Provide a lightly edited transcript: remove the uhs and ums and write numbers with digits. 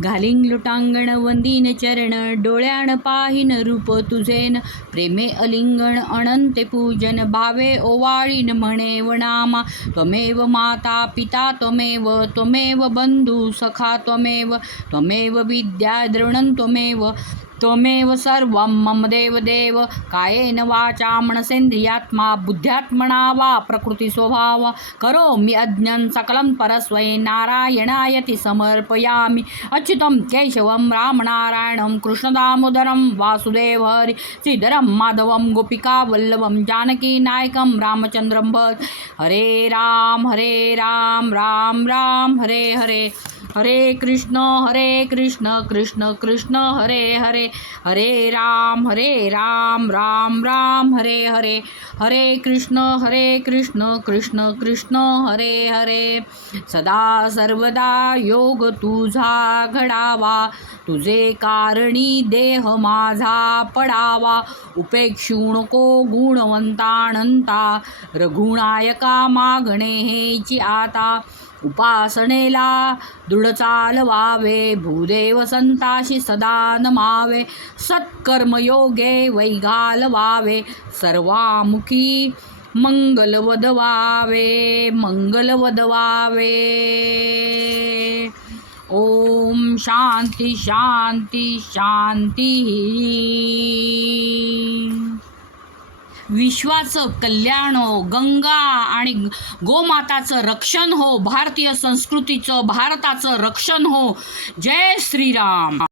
घालिंग लोटांगण वंदीन चरण डोळ्यान पाहिन रूप तुझेन प्रेमे अलिंगण अनंते पूजन भावे ओवाळीन म्हणेव नामा त्वमेव माता पिता त्वमेव बंधू सखा त्वमेव विद्या द्रोणं त्वमेव सर्वं मम देव कायेन वाचा मनसेन्द्रियात्मा बुद्ध्यात्मना वा प्रकृती स्वभाव करोमि अज्ञं सकलं परस्वै नारायणायति समर्पयामि अच्युतं केशवं रामनारायणं कृष्णदामोदरं वासुदेव हरि श्रीधरं माधवं गोपिकावल्लभं जानकीनायकं रामचन्द्रं भज हरे राम राम राम हरे हरे हरे कृष्ण कृष्ण कृष्ण हरे हरे हरे राम राम राम हरे हरे हरे कृष्ण कृष्ण कृष्ण हरे हरे सदा सर्वदा योग तुझा घडावा तुझे कारणी देह माझा पडावा उपेक्षू नको गुणवंतानंता रघुनायका मागणे हेची आता उपासनेला दृढ चालवावे भूदेव संताशी सदा नमावे सत्कर्मयोगे वैघालवावे सर्वामुखी मंगल वदवावे ओम शांती शांती शांती विश्वाचं कल्याण हो गंगा आणि गोमाताचं रक्षण हो भारतीय संस्कृतीचं भारताचं रक्षण हो जय श्रीराम।